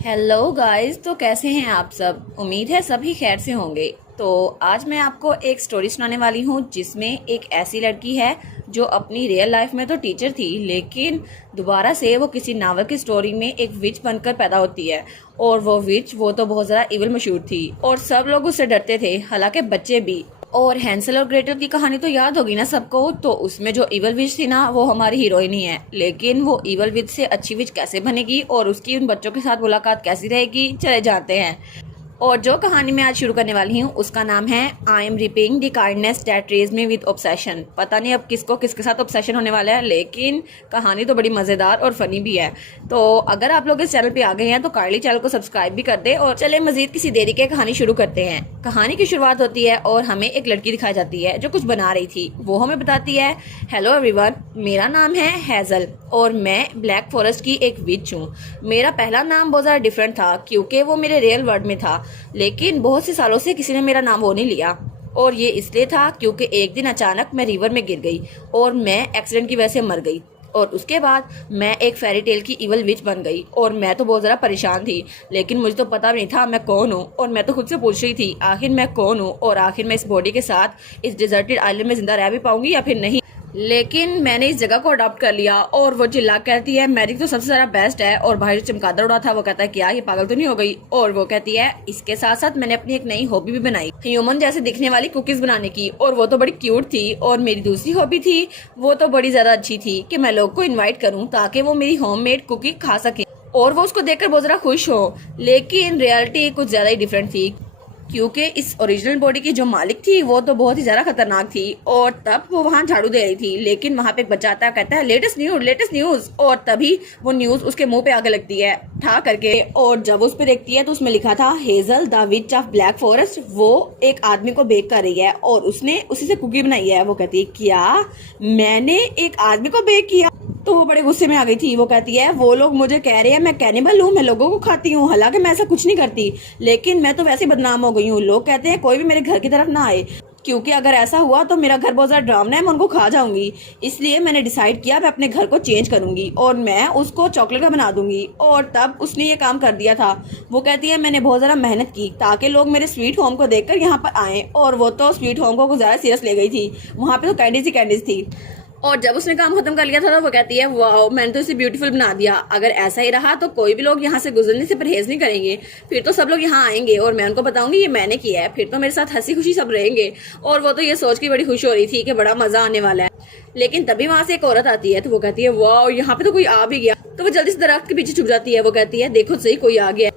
Hello guys. तो कैसे हैं आप सब? उम्मीद है सभी खैर से होंगे। तो आज मैं आपको एक स्टोरी सुनाने वाली हूँ जिसमें एक ऐसी लड़की है जो अपनी रियल लाइफ में तो टीचर थी, लेकिन दोबारा से वो किसी नावल की स्टोरी में एक विच बनकर पैदा होती है। और वो विच वो तो बहुत ज़्यादा इविल मशहूर थी और सब लोग उससे डरते थे, हालांकि बच्चे भी। और हैंसल और ग्रेटल की कहानी तो याद होगी ना सबको। तो उसमें जो इवल विच थी ना, वो हमारी हीरोइन ही है। लेकिन वो इवल विच से अच्छी विच कैसे बनेगी और उसकी उन बच्चों के साथ मुलाकात कैसी रहेगी, चले जाते हैं। और जो कहानी मैं आज शुरू करने वाली हूँ उसका नाम है I am repaying the kindness that raised me with obsession. पता नहीं अब किसको किसके साथ ऑब्सेशन होने वाला है, लेकिन कहानी तो बड़ी मजेदार और फनी भी है। तो अगर आप लोग इस चैनल पे आ गए हैं तो काइंडली चैनल को सब्सक्राइब भी कर दे। और चले मजीद किसी देरी के कहानी शुरू करते हैं। कहानी की शुरुआत होती है और हमें एक लड़की दिखाई जाती है जो कुछ बना रही थी। वो हमें बताती है, हेलो एवरीवन, मेरा नाम है हैजल और मैं ब्लैक फॉरेस्ट की एक विच हूँ। मेरा पहला नाम बहुत ज़्यादा डिफरेंट था क्योंकि वो मेरे रियल वर्ल्ड में था, लेकिन बहुत से सालों से किसी ने मेरा नाम वो नहीं लिया। और ये इसलिए था क्योंकि एक दिन अचानक मैं रिवर में गिर गई और मैं एक्सीडेंट की वजह से मर गई। और उसके बाद मैं एक फेरी टेल की इवल विच बन गई और मैं तो बहुत ज़्यादा परेशान थी, लेकिन मुझे तो पता भी नहीं था मैं कौन हूँ। और मैं तो खुद से पूछ रही थी आखिर मैं कौन हूँ और आखिर मैं इस बॉडी के साथ इस डिजर्टेड आइलैंड में जिंदा रह भी पाऊंगी या फिर नहीं। लेकिन मैंने इस जगह को अडॉप्ट कर लिया। और वो चिल्ला कहती है, मैजिक तो सबसे ज्यादा बेस्ट है। और भाई जो चमगादड़ उड़ा था वो कहता है, क्या ये पागल तो नहीं हो गई? और वो कहती है, इसके साथ साथ मैंने अपनी एक नई हॉबी भी बनाई, ह्यूमन जैसे दिखने वाली कुकीज बनाने की। और वो तो बड़ी क्यूट थी। और मेरी दूसरी हॉबी थी, वो तो बड़ी ज्यादा अच्छी थी कि मैं लोग को इन्वाइट करूँ ताकि वो मेरी होममेड कुकी खा सके और वो उसको देखकर बहुत ज्यादा खुश हो। लेकिन रियलिटी कुछ ज्यादा ही डिफरेंट थी क्योंकि इस ओरिजिनल बॉडी की जो मालिक थी वो तो बहुत ही ज्यादा खतरनाक थी। और तब वो वहां झाड़ू दे रही थी, लेकिन वहां पे एक बच्चा आता है, कहता है लेटेस्ट न्यूज लेटेस्ट न्यूज। और तभी वो न्यूज उसके मुंह पे आगे लगती है ठा करके। और जब उस पे देखती है तो उसमें लिखा था, hazel the which of black forest वो एक आदमी को बेक कर रही है और उसने उसी से कुकी बनाई है। वो कहती है, क्या मैंने एक आदमी को बेक किया? तो वो बड़े गुस्से में आ गई थी। वो कहती है, वो लोग मुझे कह रहे हैं मैं कैनिबल हूँ, मैं लोगों को खाती हूँ, हालांकि मैं ऐसा कुछ नहीं करती, लेकिन मैं तो वैसे बदनाम हो गई हूँ। लोग कहते हैं कोई भी मेरे घर की तरफ ना आए क्योंकि अगर ऐसा हुआ तो मेरा घर बहुत ज्यादा डरावना है, मैं उनको खा जाऊंगी। इसलिए मैंने डिसाइड किया मैं अपने घर को चेंज करूंगी और मैं उसको चॉकलेट का बना दूंगी। और तब उसने ये काम कर दिया था। वो कहती है, मैंने बहुत ज्यादा मेहनत की ताकि लोग मेरे स्वीट होम को देखकर यहाँ पर आए। और वो तो स्वीट होम को ज्यादा सीरियस ले गई थी, वहां पे तो कैंडीज ही कैंडीज थी। और जब उसने काम खत्म कर लिया था तो वो कहती है, वाह मैंने तो इसे ब्यूटीफुल बना दिया। अगर ऐसा ही रहा तो कोई भी लोग यहाँ से गुजरने से परहेज नहीं करेंगे, फिर तो सब लोग यहाँ आएंगे और मैं उनको बताऊंगी ये मैंने किया है, फिर तो मेरे साथ हंसी खुशी सब रहेंगे। और वो तो ये सोच के बड़ी खुश हो रही थी कि बड़ा मजा आने वाला है। लेकिन तभी वहां से एक औरत आती है तो वो कहती है, वाह यहाँ पे तो कोई आ भी गया। तो वो जल्दी से दरख्त के पीछे छुप जाती है। वो कहती है, देखो सही कोई आ गया।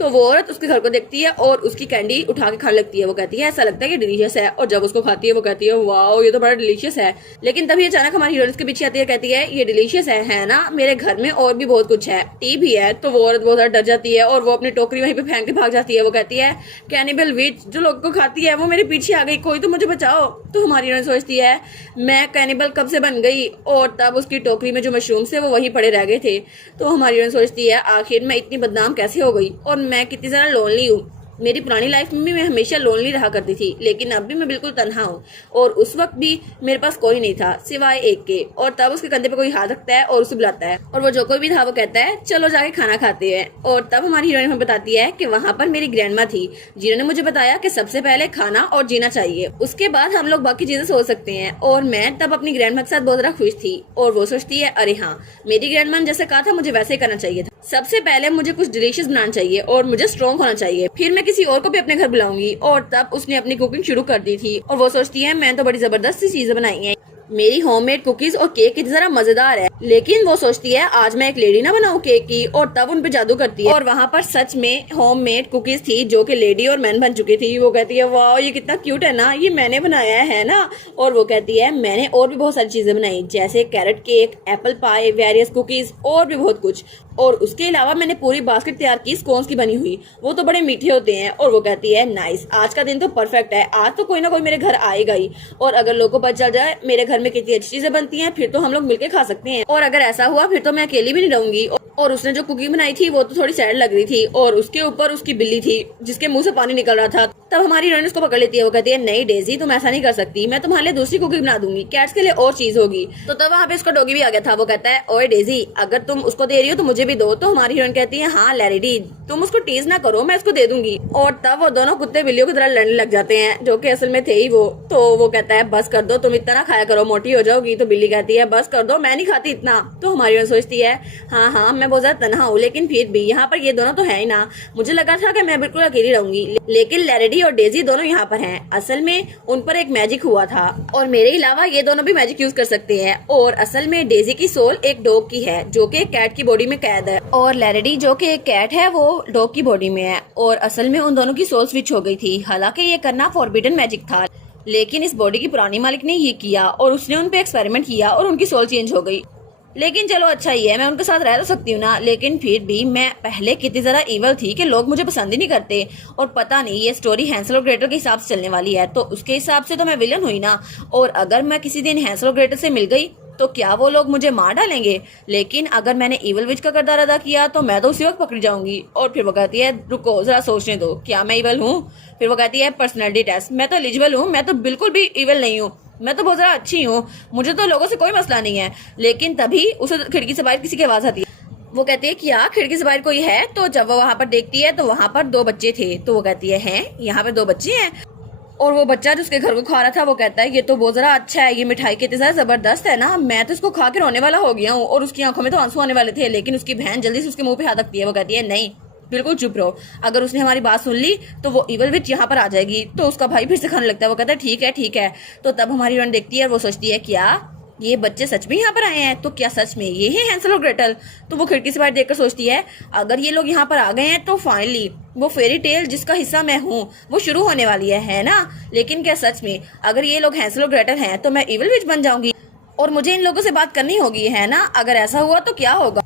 तो वो औरत उसके घर को देखती है और उसकी कैंडी उठा के खाने लगती है। वो कहती है, ऐसा लगता है कि डिलीशियस है। और जब उसको खाती है वो कहती है, वाह ये तो बड़ा डिलीशियस है। लेकिन तभी अचानक हमारी हीरोइन के पीछे आती है, कहती है, ये डिलीशियस है ना, मेरे घर में और भी बहुत कुछ है, टी भी है। तो वो औरत बहुत ज्यादा डर जाती है और वो अपनी टोकरी वहीं पे फेंक के भाग जाती है। वो कहती है, कैनिबल विच जो लोगों को खाती है वो मेरे पीछे आ गई, कोई तो मुझे बचाओ। तो हमारी हीरोइन सोचती है, मैं कैनिबल कब से बन गई? और तब उसकी टोकरी में जो मशरूम थे वो वहीं पड़े रह गए थे। तो हमारी हीरोइन सोचती है, आखिर मैं इतनी बदनाम कैसे हो गई और मैं कितनी ज्यादा लोनली हूँ। मेरी पुरानी लाइफ में भी मैं हमेशा लोनली रहा करती थी, लेकिन अब भी मैं बिल्कुल तन्हा हूँ। और उस वक्त भी मेरे पास कोई नहीं था सिवाय एक के। और तब उसके कंधे पे कोई हाथ रखता है और उसे बुलाता है और वो जो कोई भी था वो कहता है, चलो जाके खाना खाते हैं। और तब हमारी हीरोइन हमें बताती है कि वहाँ पर मेरी ग्रैंडमा थी जिन्होंने मुझे बताया कि सबसे पहले खाना और जीना चाहिए, उसके बाद हम लोग बाकी चीजें सोच सकते हैं। और मैं तब अपनी ग्रैंडमा के साथ बहुत ज्यादा खुश थी और वो सोचती है, अरे हाँ मेरी ग्रैंडमा ने जैसे कहा था मुझे वैसे ही करना चाहिए था। सबसे पहले मुझे कुछ डिलीशियस बनाना चाहिए और मुझे स्ट्रॉन्ग होना चाहिए, फिर मैं किसी और को भी अपने घर बुलाऊंगी। और तब उसने अपनी कुकिंग शुरू कर दी थी और वो सोचती है, मैं तो बड़ी जबरदस्त सी चीजें बनाई हैं, मेरी होममेड कुकीज और केक कितनी जरा मजेदार है। लेकिन वो सोचती है, आज मैं एक लेडी ना बनाऊं केक की। और तब उन पे जादू करती है और वहाँ पर सच में होममेड कुकीज थी जो कि लेडी और मैन बन चुकी थी। वो कहती है, वाह ये कितना क्यूट है ना, ये मैंने बनाया है ना। और वो कहती है, मैंने और भी बहुत सारी चीजें बनाई जैसे carrot cake, apple pie, various cookies और भी बहुत कुछ। और उसके अलावा मैंने पूरी बास्केट तैयार की स्कोन्स की बनी हुई, वो तो बड़े मीठे होते हैं। और वो कहती है, नाइस, आज का दिन तो परफेक्ट है, आज तो कोई ना कोई मेरे घर आएगा ही। और अगर लोगों को पता चल जाए मेरे घर में कितनी अच्छी चीजें बनती हैं फिर तो हम लोग मिलकर खा सकते हैं। और अगर ऐसा हुआ फिर तो मैं अकेली भी नहीं रहूंगी। और उसने जो कुकी बनाई थी वो तो थोड़ी सैड लग रही थी और उसके ऊपर उसकी बिल्ली थी जिसके मुंह से पानी निकल रहा था। तब हमारी हीरोइन उसको पकड़ लेती है। वो कहती है नहीं डेजी तुम ऐसा नहीं कर सकती, मैं तुम्हारे लिए दूसरी कुकी बना दूंगी, कैट्स के लिए और चीज होगी। तो तब वहाँ पे उसका डॉगी भी आ गया था। वो कहता है ओए डेजी अगर तुम उसको दे रही हो तो मुझे भी दो। तो हमारी हीरोइन कहती है हाँ लैरिडी तुम उसको टीज ना करो, मैं उसको दे दूंगी। और तब वो दोनों कुत्ते बिल्लियों की तरह लड़ने लग जाते हैं जो कि असल में थे ही वो। तो वो कहता है बस कर दो तुम इतना ना खाया करो मोटी हो जाओगी। तो बिल्ली कहती है बस कर दो मैं नहीं खाती इतना। तो हमारी हीरोइन सोचती है हाँ मैं बहुत ज्यादा तनहा हूँ लेकिन फिर भी यहाँ पर ये दोनों तो है ही ना, मुझे लगा था कि मैं बिल्कुल अकेली रहूंगी लेकिन लैरिडी और डेजी दोनों यहाँ पर हैं। असल में उन पर एक मैजिक हुआ था और मेरे अलावा ये दोनों भी मैजिक यूज कर सकते हैं। और असल में डेजी की सोल एक डॉग की है जो कि एक कैट की बॉडी में कैद है और लैरिडी जो कि एक कैट है वो डॉग की बॉडी में है। और असल में उन दोनों की सोल स्विच हो गई थी। हालांकि ये करना फॉरबिडन मैजिक था लेकिन इस बॉडी की पुरानी मालिक ने ये किया और उसने उन पे एक्सपेरिमेंट किया और उनकी सोल चेंज हो गई। लेकिन चलो अच्छा ही है मैं उनके साथ रह तो सकती हूँ ना, लेकिन फिर भी मैं पहले कितनी ज्यादा इवल थी कि लोग मुझे पसंद ही नहीं करते। और पता नहीं ये स्टोरी हैंसल और ग्रेटर के हिसाब से चलने वाली है तो उसके हिसाब से तो मैं विलन हुई ना। और अगर मैं किसी दिन हैंसल और ग्रेटर से मिल गई तो क्या वो लोग मुझे मार डालेंगे, लेकिन अगर मैंने इवल विच का किरदार अदा किया तो मैं तो उसी वक्त पकड़ी जाऊंगी। और फिर वो कहती है रुको जरा सोचने दो क्या मैं इवल हूँ। फिर वो कहती है पर्सनैलिटी टेस्ट, मैं तो एलिजिबल हूँ, मैं तो बिल्कुल भी इवल नहीं हूँ, मैं तो बहुत ज्यादा अच्छी हूँ, मुझे तो लोगों से कोई मसला नहीं है। लेकिन तभी उसे खिड़की से बाहर किसी की आवाज आती है। वो कहती है क्या खिड़की से बाहर कोई है। तो जब वो वहां पर देखती है तो वहां पर दो बच्चे थे। तो वो कहती है हैं यहाँ पे दो बच्चे हैं। और वो बच्चा जो उसके घर को खा रहा था वो कहता है ये तो बहुत जरा अच्छा है, ये मिठाई कितनी ज्यादा जबरदस्त है ना, मैं तो इसको खा के रोने वाला हो गया हूँ। और उसकी आंखों में तो आंसू आने वाले थे लेकिन उसकी बहन जल्दी से उसके मुंह पे हाथ रखती है। वो कहती है नहीं बिल्कुल चुप रहो, अगर उसने हमारी बात सुन ली तो वो इवल विच यहाँ पर आ जाएगी। तो उसका भाई फिर से खाने लगता है। वो कहता है ठीक है। तो तब हमारी हीरोइन देखती है और वो सोचती है क्या ये बच्चे सच में यहाँ पर आए हैं, तो क्या सच में ये है हैंसल और ग्रेटल। तो वो खिड़की से बाहर देखकर सोचती है अगर ये लोग यहाँ पर आ गए हैं तो फाइनली वो फेरी टेल जिसका हिस्सा मैं हूँ वो शुरू होने वाली है ना। लेकिन क्या सच में अगर ये लोग हैंसल और ग्रेटल हैं तो मैं इवल विच बन जाऊंगी और मुझे इन लोगों से बात करनी होगी है ना। अगर ऐसा हुआ तो क्या होगा,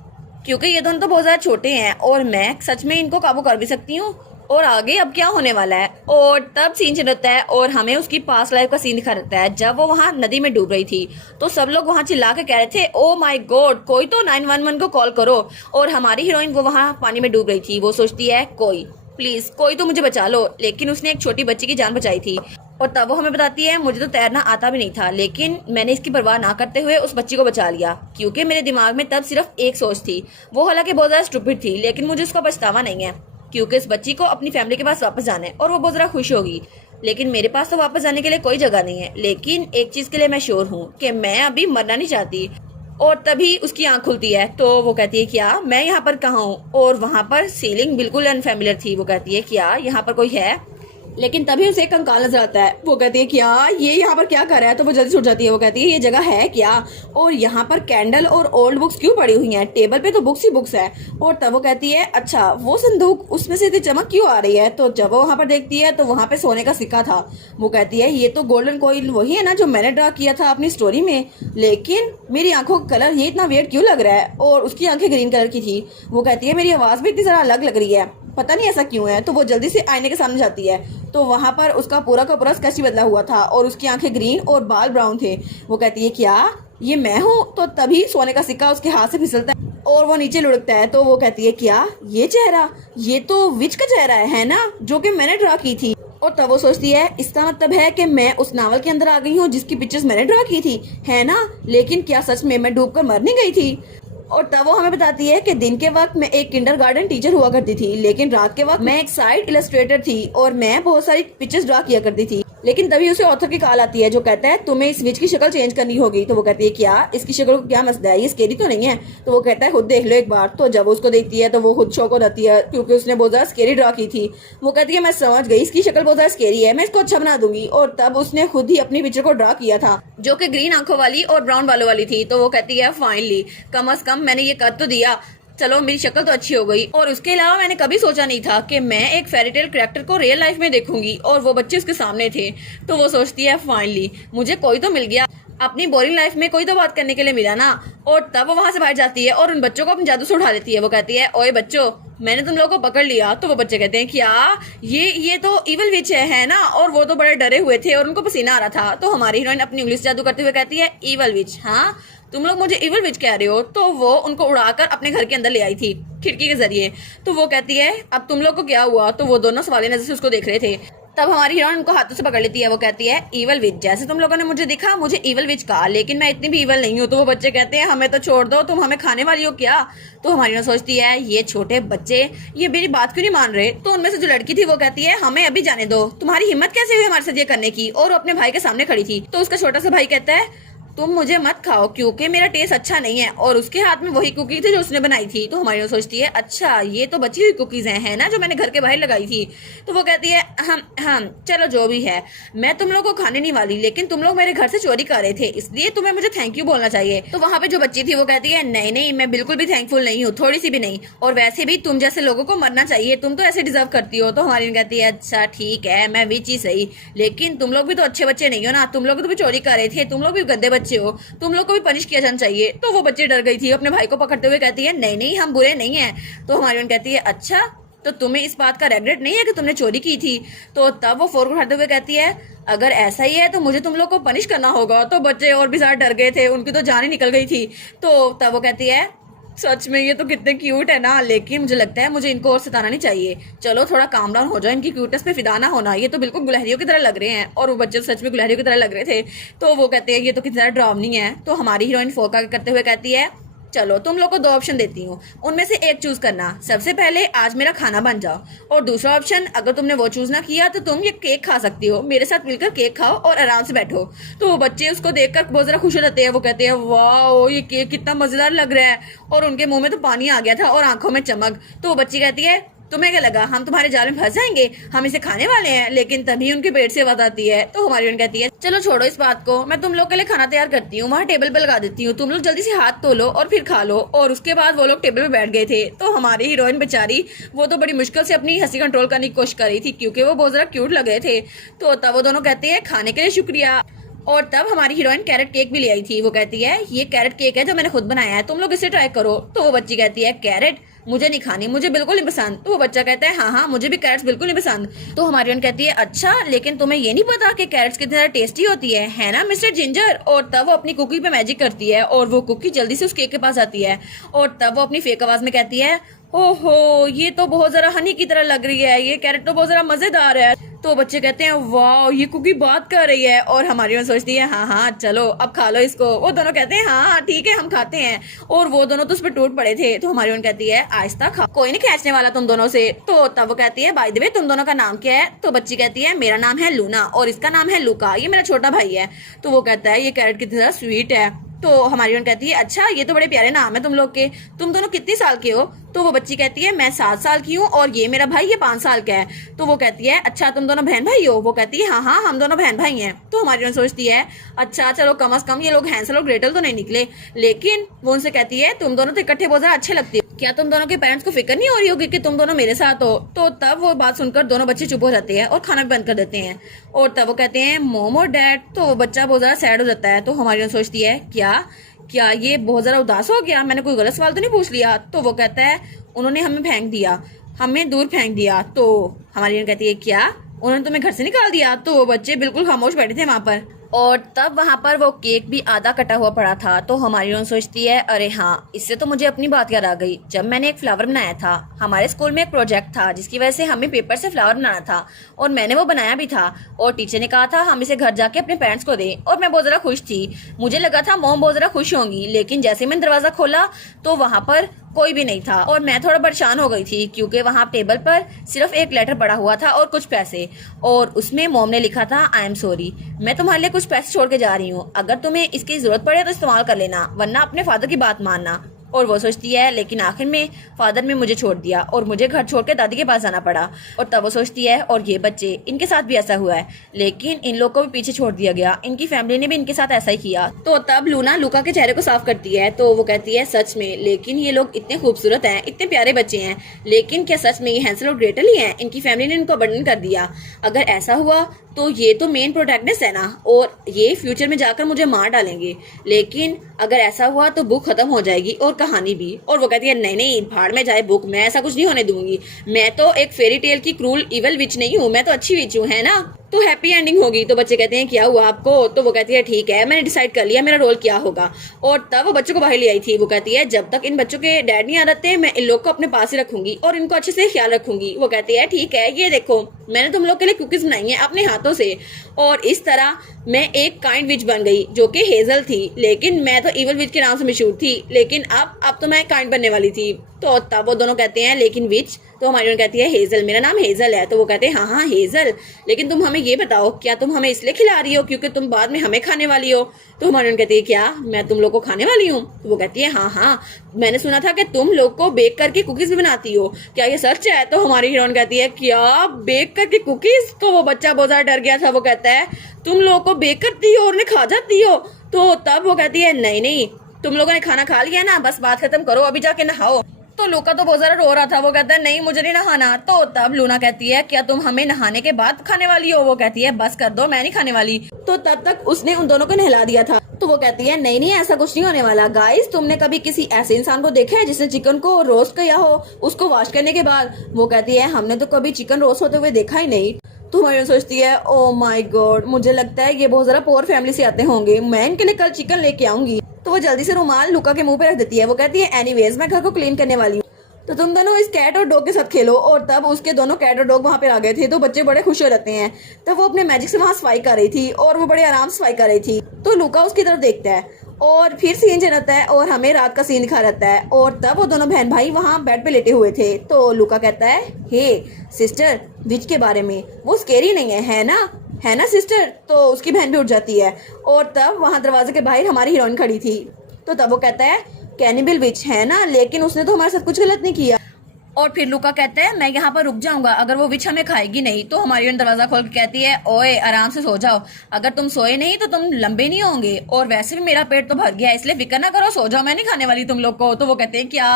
क्योंकि ये दोनों तो बहुत ज्यादा छोटे हैं और मैं सच में इनको काबू कर भी सकती हूँ। और आगे अब क्या होने वाला है। और तब सीन चल रहा है और हमें उसकी पास्ट लाइफ का सीन दिखा रहता है। जब वो वहाँ नदी में डूब रही थी तो सब लोग वहाँ चिल्ला के कह रहे थे ओ माय गॉड कोई तो 911 को कॉल करो। और हमारी हीरोइन वो वहाँ पानी में डूब रही थी। वो सोचती है कोई प्लीज कोई तो मुझे बचा लो, लेकिन उसने एक छोटी बच्ची की जान बचाई थी। और तब वो हमें बताती है मुझे तो तैरना आता भी नहीं था लेकिन मैंने इसकी परवाह ना करते हुए उस बच्ची को बचा लिया, क्योंकि मेरे दिमाग में तब सिर्फ एक सोच थी। वो हालांकि बहुत ज्यादा स्टूपिड थी लेकिन मुझे उसका पछतावा नहीं है क्योंकि इस बच्ची को अपनी फैमिली के पास वापस जाना है और वो बहुत ज्यादा खुश होगी। लेकिन मेरे पास तो वापस जाने के लिए कोई जगह नहीं है, लेकिन एक चीज के लिए मैं श्योर हूँ कि मैं अभी मरना नहीं चाहती। और तभी उसकी आंख खुलती है तो वो कहती है क्या मैं यहाँ पर कहाँ हूँ। और वहाँ पर सीलिंग बिल्कुल अनफेमिलियर थी। वो कहती है क्या यहाँ पर कोई है, लेकिन तभी उसे एक कंकाल नजर आता है। वो कहती है क्या ये यहाँ पर क्या कर रहा है। तो वो जल्दी छूट जाती है। वो कहती है ये जगह है क्या और यहाँ पर कैंडल और ओल्ड बुक्स क्यों पड़ी हुई हैं, टेबल पे तो बुक्स ही बुक्स है। और तब वो कहती है अच्छा वो संदूक उसमें से इतनी चमक क्यों आ रही है। तो जब वो वहाँ पर देखती है तो वहाँ पे सोने का सिक्का था। वो कहती है ये तो गोल्डन कॉइन वही है ना जो मैंने ड्रा किया था अपनी स्टोरी में, लेकिन मेरी आंखों का कलर ये इतना वेट क्यों लग रहा है। और उसकी आंखें ग्रीन कलर की थी। वो कहती है मेरी आवाज भी इतनी जरा अलग लग रही है, पता नहीं ऐसा क्यों है। तो वो जल्दी से आईने के सामने जाती है तो वहां पर उसका पूरा का पूरा स्केच बदला हुआ था और उसकी आंखें ग्रीन और बाल ब्राउन थे। वो कहती है क्या ये मैं हूँ। तो तभी सोने का सिक्का उसके हाथ से फिसलता है और वो नीचे लुढ़कता है। तो वो कहती है क्या ये चेहरा ये तो विच का चेहरा है ना जो कि मैंने ड्रा की थी। और तब वो सोचती है इसका मतलब है कि मैं उस नावल के अंदर आ गई हूँ जिसकी पिक्चर्स मैंने ड्रा की थी है ना, लेकिन क्या सच में मैं डूबकर मर नहीं गई थी। और तब वो हमें बताती है कि दिन के वक्त मैं एक किंडरगार्टन टीचर हुआ करती थी लेकिन रात के वक्त मैं एक साइड इलस्ट्रेटर थी और मैं बहुत सारी पिक्चर्स ड्रा किया करती थी। लेकिन तभी उसे ऑथर की कॉल आती है जो कहता है तुम्हें इस विच की शक्ल चेंज करनी होगी। तो वो कहती है क्या इसकी शक्ल को क्या मसला है, ये स्केरी तो नहीं है। तो वो कहता है खुद देख लो एक बार। तो जब उसको देखती है तो वो खुद शौक हो जाती है क्योंकि उसने बहुत ज्यादा स्केरी ड्रा की थी। वो कहती है मैं समझ गई इसकी शक्ल बहुत ज्यादा स्केरी है, मैं इसको अच्छा बना दूंगी। और तब उसने खुद ही अपनी पिक्चर को ड्रा किया था जो कि ग्रीन आंखों वाली और ब्राउन बालों वाली थी। तो वो कहती है फाइनली कम अज कम मैंने ये कर तो दिया, चलो मेरी शक्ल तो अच्छी हो गई। और उसके अलावा मैंने कभी सोचा नहीं था कि मैं एक फेरीटेल कैरेक्टर को रियल लाइफ में देखूंगी और वो बच्चे उसके सामने थे। तो वो सोचती है फाइनली मुझे कोई तो मिल गया, अपनी बोरिंग लाइफ में कोई तो बात करने के लिए मिला ना। और तब वो वहां से बाहर जाती है और उन बच्चों को अपने जादू से उठा लेती है। वो कहती है ओए बच्चों मैंने तुम लोगों को पकड़ लिया। तो वो बच्चे कहते हैं क्या ये तो इवल विच है ना। और वो तो बड़े डरे हुए थे और उनको पसीना आ रहा था। तो हमारी हीरोइन अपनी उंगली से जादू करते हुए कहती है इवल विच हाँ। तुम लोग मुझे इविल विच कह रहे हो। तो वो उनको उड़ाकर अपने घर के अंदर ले आई थी खिड़की के जरिए। तो वो कहती है अब तुम लोग को क्या हुआ। तो वो दोनों सवालिया नजर से उसको देख रहे थे। तब हमारी हीरोइन उनको हाथों से पकड़ लेती है। वो कहती है इवल विच, जैसे तुम लोगों ने मुझे दिखा मुझे इवल विच कहा, लेकिन मैं इतनी भी इवल नहीं हूँ। तो वो बच्चे कहते हैं हमें तो छोड़ दो, तुम हमें खाने वाली हो क्या। तो हमारी हीरोइन सोचती है ये छोटे बच्चे ये मेरी बात क्यों नहीं मान रहे। तो उनमें से जो लड़की थी वो कहती है हमें अभी जाने दो, तुम्हारी हिम्मत कैसे हुई हमारे साथ ये करने की। और वो अपने भाई के सामने खड़ी थी। तो उसका छोटा सा भाई कहता है तुम मुझे मत खाओ क्योंकि मेरा टेस्ट अच्छा नहीं है। और उसके हाथ में वही कुकी थी जो उसने बनाई थी। तो हमारी सोचती है अच्छा ये तो बची हुई कुकीज है ना जो मैंने घर के बाहर लगाई थी। तो वो कहती है हम चलो जो भी है मैं तुम लोग को खाने नहीं वाली, लेकिन तुम लोग मेरे घर से चोरी कर रहे थे इसलिए तुम्हें मुझे थैंक यू बोलना चाहिए। तो वहाँ पे जो बच्ची थी वो कहती है नहीं नहीं मैं बिल्कुल भी थैंकफुल नहीं हूँ, थोड़ी सी भी नहीं, और वैसे भी तुम जैसे लोगों को मरना चाहिए, तुम तो ऐसे डिजर्व करती हो। तो हमारी कहती है अच्छा ठीक है मैं भी चीज सही, लेकिन तुम लोग भी तो अच्छे बच्चे नहीं हो ना, तुम लोग तो भी चोरी कर रहे थे, तुम लोग भी गंदे बच्चे हो, तुम लोग को भी पनिश किया जाना चाहिए। तो वो बच्ची डर गई थी, अपने भाई को पकड़ते हुए कहती है नहीं नहीं हम बुरे नहीं हैं। तो हमारी बहन कहती है अच्छा तो तुम्हें इस बात का रेग्रेट नहीं है कि तुमने चोरी की थी। तो तब वो फोर्क उठाते हुए कहती है अगर ऐसा ही है तो मुझे तुम लोग को पनिश करना होगा। तो बच्चे और भी ज्यादा डर गए थे, उनकी तो जान ही निकल गई थी। तो तब वो कहती है सच में ये तो कितने क्यूट है ना, लेकिन मुझे लगता है मुझे इनको और सताना नहीं चाहिए, चलो थोड़ा काम डाउन हो जाओ, इनकी क्यूटनेस पे फिदा ना होना, ये तो बिल्कुल गुलहरियों की तरह लग रहे हैं। और वो बच्चे सच में गुलहरियों की तरह लग रहे थे। तो वो कहते हैं ये तो कितनी ज्यादा ड्रावनी है। तो हमारी हीरोइन फोका करते हुए कहती है चलो तुम लोग को दो ऑप्शन देती हूँ, उनमें से एक चूज करना। सबसे पहले आज मेरा खाना बन जाओ, और दूसरा ऑप्शन अगर तुमने वो चूज ना किया तो तुम ये केक खा सकती हो, मेरे साथ मिलकर केक खाओ और आराम से बैठो। तो वो बच्चे उसको देखकर बहुत जरा खुश हो जाते हैं। वो कहते हैं वाह ये केक कितना मजेदार लग रहा है, और उनके मुंह में तो पानी आ गया था और आंखों में चमक। तो वो बच्ची कहती है तुम्हें क्या लगा हम तुम्हारे जाल में फंस जाएंगे, हम इसे खाने वाले हैं। लेकिन तभी उनके पेट से आवाज आती है। तो हमारी बहन कहती है चलो छोड़ो इस बात को, मैं तुम लोग के लिए खाना तैयार करती हूँ, वहाँ टेबल पे लगा देती हूँ, तुम लोग जल्दी से हाथ धो लो और फिर खा लो। और उसके बाद वो लोग टेबल पे बैठ गए थे। तो हमारी हीरोइन बेचारी वो तो बड़ी मुश्किल से अपनी हंसी कंट्रोल करने की कोशिश कर रही थी क्योंकि वो बहुत ज्यादा क्यूट लग रहे थे। तो तब वो दोनों कहते हैं खाने के लिए शुक्रिया। और तब हमारी हीरोइन कैरेट केक भी ले आई थी। वो कहती है ये कैरेट केक है जो मैंने खुद बनाया है, तुम लोग इसे ट्राई करो। तो वो बच्ची कहती है कैरेट मुझे नहीं खानी, मुझे बिल्कुल नहीं पसंद। तो वो बच्चा कहता है हाँ मुझे भी कैरेट्स बिल्कुल नहीं पसंद। तो हमारी बहन कहती है अच्छा लेकिन तुम्हें ये नहीं पता कि कैरेट्स कितनी ज्यादा टेस्टी होती है ना मिस्टर जिंजर। और तब वो अपनी कुकी पे मैजिक करती है और वो कुकी जल्दी से उस केक के पास आती है। और तब वो अपनी फेक आवाज में कहती है ओहो ये तो बहुत जरा हनी की तरह लग रही है, ये कैरेट तो बहुत जरा मजेदार है। तो बच्चे कहते हैं वाह ये कुकी बात कर रही है। और हमारी बहन सोचती है हाँ चलो अब खा लो इसको। वो दोनों कहते हैं हाँ ठीक है हम खाते हैं। और वो दोनों तो उस पर टूट पड़े थे। तो हमारी बहन कहती है आहिस्ता खा, कोई नहीं खींचने वाला तुम दोनों से। तो तब वो कहती है बाय द वे तुम दोनों का नाम क्या है। तो बच्ची कहती है मेरा नाम है लूना और इसका नाम है लुका, ये मेरा छोटा भाई है। तो वो कहता है ये कैरेट कितनी ज्यादा स्वीट है। तो हमारी बहन कहती है अच्छा ये तो बड़े प्यारे नाम है तुम लोग के, तुम दोनों कितने साल के हो। तो वो बच्ची कहती है मैं 7 साल की हूँ और ये मेरा भाई ये 5 साल का है। तो वो कहती है अच्छा तुम दोनों बहन भाई हो। वो कहती है हाँ हम दोनों बहन भाई हैं। तो हमारी बहन सोचती है अच्छा चलो कम से कम ये लोग हैंसल और ग्रेटल तो नहीं निकले। लेकिन वो उनसे कहती है तुम दोनों तो इकट्ठे बहुत ज्यादा अच्छे लगते हो, क्या तुम दोनों के पेरेंट्स को फिक्र नहीं हो रही होगी कि तुम दोनों मेरे साथ हो। तो तब वो बात सुनकर दोनों बच्चे चुप हो जाते हैं और खाना भी बंद कर देते हैं। और तब वो कहते हैं मोम और डैड। तो वो बच्चा बहुत ज्यादा सैड हो जाता है। तो हमारी बहन सोचती है क्या ये बहुत ज्यादा उदास हो गया, मैंने कोई गलत सवाल तो नहीं पूछ लिया। तो वो कहता है उन्होंने हमें फेंक दिया, हमें दूर फेंक दिया। तो हमारी बहन कहती है क्या उन्होंने तुम्हें घर से निकाल दिया। तो वो बच्चे बिल्कुल खामोश बैठे थे वहां पर। और तब वहां पर वो केक भी आधा कटा हुआ पड़ा था। तो हमारी बहन सोचती है अरे हाँ इससे तो मुझे अपनी बात याद आ गई, जब मैंने एक फ्लावर बनाया था, हमारे स्कूल में एक प्रोजेक्ट था जिसकी वजह से हमें पेपर से फ्लावर बनाना था और मैंने वो बनाया भी था। और टीचर ने कहा था हम इसे घर जाके अपने पेरेंट्स को दें। और मैं बहुत ज़रा खुश थी, मुझे लगा था मॉम बहुत ज़रा खुश होंगी। लेकिन जैसे मैंने दरवाज़ा खोला तो वहाँ पर कोई भी नहीं था और मैं थोड़ा परेशान हो गई थी क्योंकि वहाँ टेबल पर सिर्फ एक लेटर पड़ा हुआ था और कुछ पैसे, और उसमें मॉम ने लिखा था आई एम सॉरी, मैं तुम्हारे लिए कुछ पैसे छोड़ के जा रही हूँ, अगर तुम्हें इसकी जरूरत पड़े तो इस्तेमाल कर लेना वरना अपने फादर की बात मानना। और वो सोचती है लेकिन आखिर में फादर ने मुझे छोड़ दिया और मुझे घर छोड़ के दादी के पास जाना पड़ा। और तब वो सोचती है और ये बच्चे इनके साथ भी ऐसा हुआ है, लेकिन इन लोग को भी पीछे छोड़ दिया गया, इनकी फैमिली ने भी इनके साथ ऐसा ही किया। तो तब लूना लुका के चेहरे को साफ करती है। तो वो कहती है सच में लेकिन ये लोग इतने खूबसूरत हैं, इतने प्यारे बच्चे हैं, लेकिन क्या सच में ये हैंसल और ग्रेटल ही हैं? इनकी फैमिली ने इनको अबंडन कर दिया। अगर ऐसा हुआ तो ये तो मेन प्रोटैगनिस्ट है ना, और ये फ्यूचर में जाकर मुझे मार डालेंगे। लेकिन अगर ऐसा हुआ तो बुक खत्म हो जाएगी और कहानी भी। और वो कहती है नहीं नहीं भाड़ में जाए बुक, मैं ऐसा कुछ नहीं होने दूंगी, मैं तो एक फेरी टेल की क्रूल इवल विच नहीं हूँ, मैं तो अच्छी विच हूँ है ना। तो हैप्पी एंडिंग होगी। तो बच्चे कहते हैं क्या हुआ आपको? तो वो कहती है ठीक है, मैंने डिसाइड कर लिया मेरा रोल क्या होगा। और तब वो बच्चों को बाहर ले आई थी। वो कहती है जब तक इन बच्चों के डैड नहीं आ जाते मैं इन लोग को अपने पास ही रखूंगी और इनको अच्छे से ख्याल रखूंगी। वो कहती है ठीक है, ये देखो मैंने तुम लोग के लिए कुकीज बनाई है अपने हाथों से। और इस तरह मैं एक काइंड विच बन गई जो कि हेजल थी, लेकिन मैं तो इवल विच के नाम से मशहूर थी, लेकिन अब तो मैं काइंड बनने वाली थी। तो तब वो दोनों कहते हैं लेकिन विच? तो हमारी कहती है हेजल, मेरा नाम हेजल है। तो वो कहते हैं हाँ हाँ हेजल, लेकिन तुम हमें ये बताओ क्या तुम हमें इसलिए खिला रही हो क्योंकि तुम बाद में हमें खाने वाली हो? तो हमारी कहती है क्या मैं तुम लोग को खाने वाली हूँ? तो वो कहती है हाँ हाँ, मैंने सुना था कि तुम लोग को बेक करके कुकीज भी बनाती हो, क्या ये सच है? तो हमारी हीरोइन कहती है क्या बेक करके कुकीज? तो वो बच्चा बहुत ज्यादा डर गया था। वो कहता है तुम लोग को बेक करती हो और उन्हें खा जाती हो? तो तब वो कहती है नहीं नहीं, तुम लोगों ने खाना खा लिया ना, बस बात खत्म करो, अभी जाके नहाओ। तो लूका तो बहुत ज्यादा रो रहा था। वो कहता है नहीं मुझे नहीं नहाना। तो तब लूना कहती है क्या तुम हमें नहाने के बाद खाने वाली हो? वो कहती है बस कर दो, मैं नहीं खाने वाली। तो तब तक उसने उन दोनों को नहला दिया था। तो वो कहती है नहीं नहीं ऐसा कुछ नहीं होने वाला। गाइस तुमने कभी किसी ऐसे इंसान को देखा है जिसने चिकन को रोस्ट किया हो उसको वॉश करने के बाद? वो कहती है हमने तो कभी चिकन रोस्ट होते हुए देखा ही नहीं। तो हमारी सोचती है ओ माय गॉड, मुझे लगता है ये बहुत ज्यादा पोअर फैमिली से आते होंगे, मैं इनके लिए कल चिकन लेके आऊंगी। तो वो जल्दी से रुमाल लुका के मुंह पे रख देती है। वो कहती है एनीवेज मैं घर को क्लीन करने वाली हूँ, तो तुम दोनों इस कैट और डॉग के साथ खेलो। और तब उसके दोनों कैट और डॉग वहाँ पे आ गए थे। तो बच्चे बड़े खुश हो जाते हैं। तब वो अपने मैजिक से वहाँ सफाई कर रही थी और वो बड़े आराम से सफाई कर रही थी। तो लुका उसकी तरफ देखता है और फिर सीन चल जाता है और हमें रात का सीन दिखा रहता है। और तब वो दोनों बहन भाई वहाँ बेड पे लेटे हुए थे। तो लुका कहता है हे सिस्टर, विच के बारे में, वो स्केरी नहीं है ना सिस्टर? तो उसकी बहन भी उठ जाती है। और तब वहाँ दरवाजे के बाहर हमारी हीरोइन खड़ी थी। तो तब वो कहता है कैनिबल विच है ना, लेकिन उसने तो हमारे साथ कुछ गलत नहीं किया। और फिर लुका कहता है मैं यहाँ पर रुक जाऊंगा अगर वो विच हमें खाएगी नहीं। तो हमारी दरवाजा खोल के कहती है ओए आराम से सो जाओ, अगर तुम सोए नहीं तो तुम लंबे नहीं होंगे, और वैसे भी मेरा पेट तो भर गया है इसलिए फिक्र ना करो, सो जाओ, मैं नहीं खाने वाली तुम लोग को। तो वो कहते हैं क्या?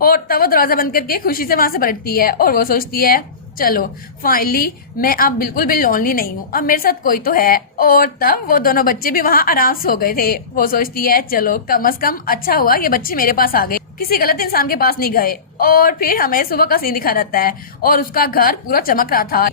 और तब वो दरवाजा बंद करके खुशी से वहां से पलटती है और वो सोचती है चलो फाइनली मैं अब बिल्कुल भी लोनली नहीं हूँ, अब मेरे साथ कोई तो है। और तब वो दोनों बच्चे भी वहाँ आराम से हो गए थे। वो सोचती है चलो कम से कम अच्छा हुआ ये बच्चे मेरे पास आ गए, किसी गलत इंसान के पास नहीं गए। और फिर हमें सुबह का सीन दिखा रहता है और उसका घर पूरा चमक रहा था,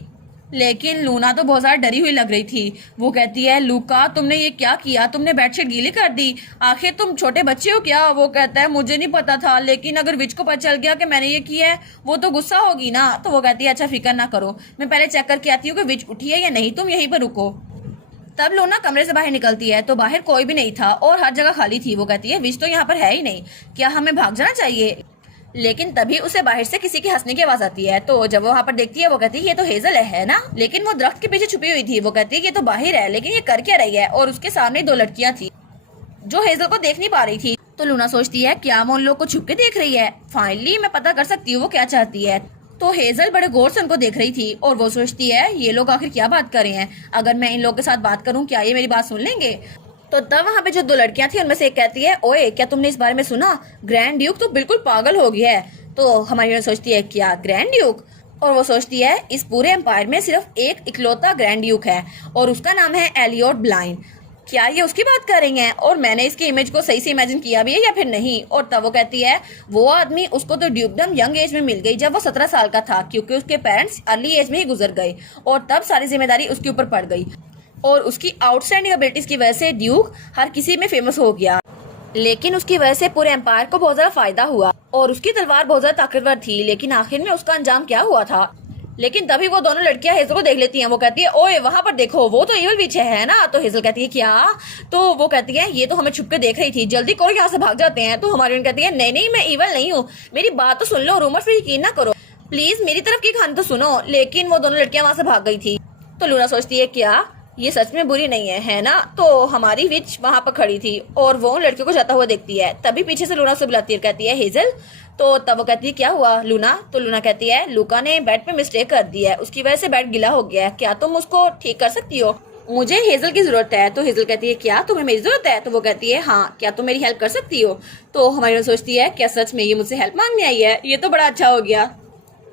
लेकिन लूना तो बहुत ज्यादा डरी हुई लग रही थी। वो कहती है लूका तुमने ये क्या किया, तुमने बेडशीट गीली कर दी, आखिर तुम छोटे बच्चे हो क्या? वो कहता है मुझे नहीं पता था, लेकिन अगर विच को पता चल गया कि मैंने ये किया है वो तो गुस्सा होगी ना। तो वो कहती है अच्छा फिक्र ना करो, मैं पहले चेक करके आती हूँ कि विच उठी है या नहीं, तुम यहीं पर रुको। तब लूना कमरे से बाहर निकलती है तो बाहर कोई भी नहीं था और हर जगह खाली थी। वो कहती है विच तो यहाँ पर है ही नहीं, क्या हमें भाग जाना चाहिए? लेकिन तभी उसे बाहर से किसी की हंसने की आवाज आती है। तो जब वो वहाँ पर देखती है वो कहती है ये तो हेजल है ना, लेकिन वो दरख्त के पीछे छुपी हुई थी। वो कहती है ये तो बाहर है, लेकिन ये कर क्या रही है? और उसके सामने दो लड़कियां थी जो हेजल को देख नहीं पा रही थी। तो लूना सोचती है क्या वो उन लोग को छुप के देख रही है, फाइनली मैं पता कर सकती हूँ वो क्या चाहती है। तो हेजल बड़े गौर से उनको देख रही थी और वो सोचती है ये लोग आखिर क्या बात कर रहे हैं, अगर मैं इन लोगों के साथ बात करूँ क्या ये मेरी बात सुन लेंगे? तो तब वहाँ पे जो दो लड़कियां थी उनमें से एक कहती है ओए क्या तुमने इस बारे में सुना, ग्रैंड ड्यूक तो बिल्कुल पागल हो गया है। तो हमारी सोचती है क्या ग्रैंड ड्यूक? और वो सोचती है इस पूरे एम्पायर में सिर्फ एक इकलौता ग्रैंड ड्यूक है और उसका नाम है एलियोट ब्लाइंड, क्या ये उसकी बात कर रही हैं? और मैंने इसकी इमेज को सही से इमेजिन किया भी है या फिर नहीं? और तब वो कहती है वो आदमी उसको तो ड्यूकडम यंग एज में मिल गई जब वो 17 साल का था, क्योंकि उसके पेरेंट्स अर्ली एज में ही गुजर गए और तब सारी जिम्मेदारी उसके ऊपर पड़ गई और उसकी आउटस्टैंडिंग एबिलिटीज की वजह से ड्यूक हर किसी में फेमस हो गया, लेकिन उसकी वजह से पूरे एम्पायर को बहुत ज्यादा फायदा हुआ और उसकी तलवार बहुत ज्यादा ताकतवर थी। लेकिन आखिर में उसका अंजाम क्या हुआ था? लेकिन तभी वो दोनों लड़कियां हेजल को देख लेती हैं। वो कहती है ओए वहां पर देखो वो तो इवल विच है ना। तो हेजल कहती है क्या? तो वो कहती है ये तो हमें छुप के देख रही थी, जल्दी करो यहाँ से भाग जाते हैं। तो हमारी कहती है नहीं नहीं मैं इवल नहीं हूँ, मेरी बात तो सुन लो, रूमर्स पे यकीन ना करो, प्लीज मेरी तरफ की कहानी तो सुनो। लेकिन वो दोनों लड़कियां वहां से भाग गई थी। तो लूना सोचती है क्या ये सच में बुरी नहीं है ना? तो हमारी विच वहां पर खड़ी थी और वो लड़कियों को जाता हुआ देखती है। तभी पीछे से लूना से बुलाती है, कहती है हेजल। तो तब वो कहती है क्या हुआ लूना? तो लूना कहती है लूका ने बेड पे मिस्टेक कर दी है, उसकी वजह से बेड गीला हो गया है, क्या तुम उसको ठीक कर सकती हो? मुझे हेजल की जरूरत है। तो हेजल कहती है क्या तुम्हें मेरी जरूरत है? तो वो कहती है हाँ, क्या तुम मेरी हेल्प कर सकती हो? तो हमारी सोचती है क्या सच में ये मुझसे हेल्प मांगने आई है, ये तो बड़ा अच्छा हो गया।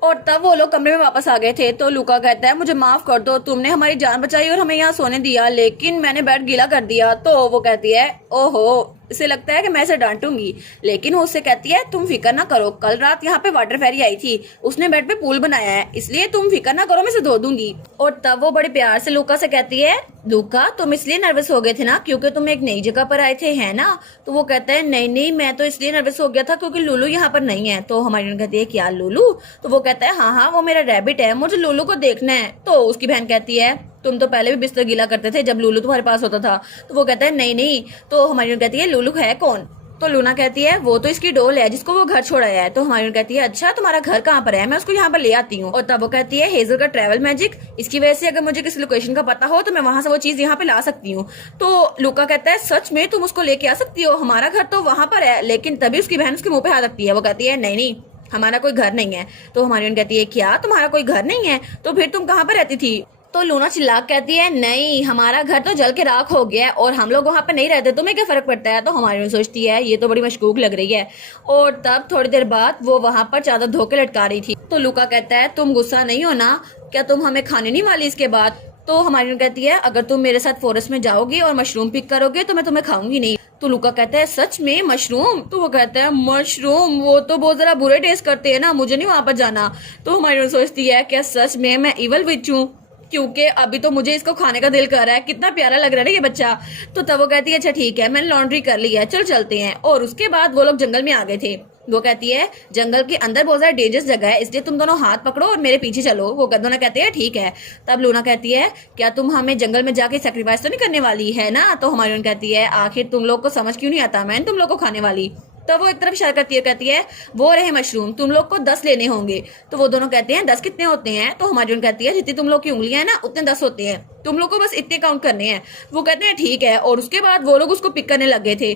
और तब वो लोग कमरे में वापस आ गए थे। तो लूका कहता है मुझे माफ कर दो, तुमने हमारी जान बचाई और हमें यहाँ सोने दिया, लेकिन मैंने बेड गीला कर दिया। तो वो कहती है ओहो इसे लगता है कि मैं इसे डांटूंगी, लेकिन वो उससे कहती है तुम फिक्र ना करो, कल रात यहाँ पे वाटर फेरी आई थी, उसने बेड पे पूल बनाया है, इसलिए तुम फिक्र ना करो, मैं इसे धो दूंगी। और तब वो बड़े प्यार से लूका से कहती है लूका तुम इसलिए नर्वस हो गए थे ना क्योंकि तुम एक नई जगह पर आए थे, है ना? तो वो कहता है नहीं नहीं, मैं तो इसलिए नर्वस हो गया था क्योंकि लूलू यहाँ पर नहीं है। तो हमारी कहती है क्या लूलू? तो वो कहता है हाँ हाँ वो मेरा रैबिट है, मुझे लूलू को देखना है। तो उसकी बहन कहती है तुम तो पहले भी बिस्तर गीला करते थे जब लूलू तुम्हारे पास होता था। तो वो कहता है नहीं नहीं। तो हमारी कहती है लूलू है कौन? तो लूना कहती है वो तो इसकी डोल है जिसको वो घर छोड़ाया है। तो हमारी कहती है अच्छा तुम्हारा घर कहाँ पर है, मैं उसको यहाँ पर ले आती हूँ। और तब वो कहती है हेजल का ट्रैवल मैजिक, इसकी वजह से अगर मुझे किसी लोकेशन का पता हो तो मैं वहां से वो चीज यहाँ पे ला सकती हूँ। तो लूका कहता है सच में तुम उसको लेके आ सकती हो, हमारा घर तो वहां पर है। लेकिन तभी उसकी बहन उसके मुंह पे हाथ रखती है, वो कहती है नहीं नहीं हमारा कोई घर नहीं है। तो हमारी कहती है क्या तुम्हारा कोई घर नहीं है, तो फिर तुम कहाँ पर रहती थी? तो लूना चिल्ला कहती है नहीं हमारा घर तो जल के राख हो गया है और हम लोग वहां पे नहीं रहते, तुम्हें क्या फर्क पड़ता है? तो हमारी सोचती है ये तो बड़ी मशकूक लग रही है। और तब थोड़ी देर बाद वो वहां पर चादर धो के लटका रही थी। तो लूका कहता है तुम गुस्सा नहीं हो ना, क्या तुम हमें खाने नहीं वाली इसके बाद? तो हमारी कहती है अगर तुम मेरे साथ फॉरेस्ट में जाओगी और मशरूम पिक करोगे तो मैं तुम्हें खाऊंगी नहीं। तो लूका कहता है सच में मशरूम? तो वो कहता है मशरूम वो तो बहुत जरा बुरे टेस्ट करते हैं ना, मुझे नहीं वहां पर जाना। तो हमारी सोचती है क्या सच में मैं इवल विच हूँ, क्योंकि अभी तो मुझे इसको खाने का दिल कर रहा है, कितना प्यारा लग रहा है ना ये बच्चा। तो तब वो कहती है अच्छा ठीक है मैंने लॉन्ड्री कर ली है, चल चलते हैं। और उसके बाद वो लोग जंगल में आ गए थे। वो कहती है जंगल के अंदर बहुत ज्यादा डेंजरस जगह है, इसलिए तुम दोनों हाथ पकड़ो और मेरे पीछे चलो। वो दोनों कहते हैं ठीक है। तब लूना कहती है क्या तुम हमें जंगल में जाके सेक्रीफाइस तो नहीं करने वाली है ना? तो हमारी कहती है आखिर तुम लोग को समझ क्यों नहीं आता, मैं तुम लोग को खाने वाली। तो वो एक तरफ इशारा करती है, कहती है वो रहे मशरूम, तुम लोग को 10 लेने होंगे। तो वो दोनों कहते हैं 10 कितने होते हैं? तो हमारी कहती है जितनी तुम लोग की उंगलियां हैं ना उतने 10 होते हैं, तुम लोग को बस इतने काउंट करने हैं। वो कहते हैं ठीक है। और उसके बाद वो लोग उसको पिक करने लग गए थे।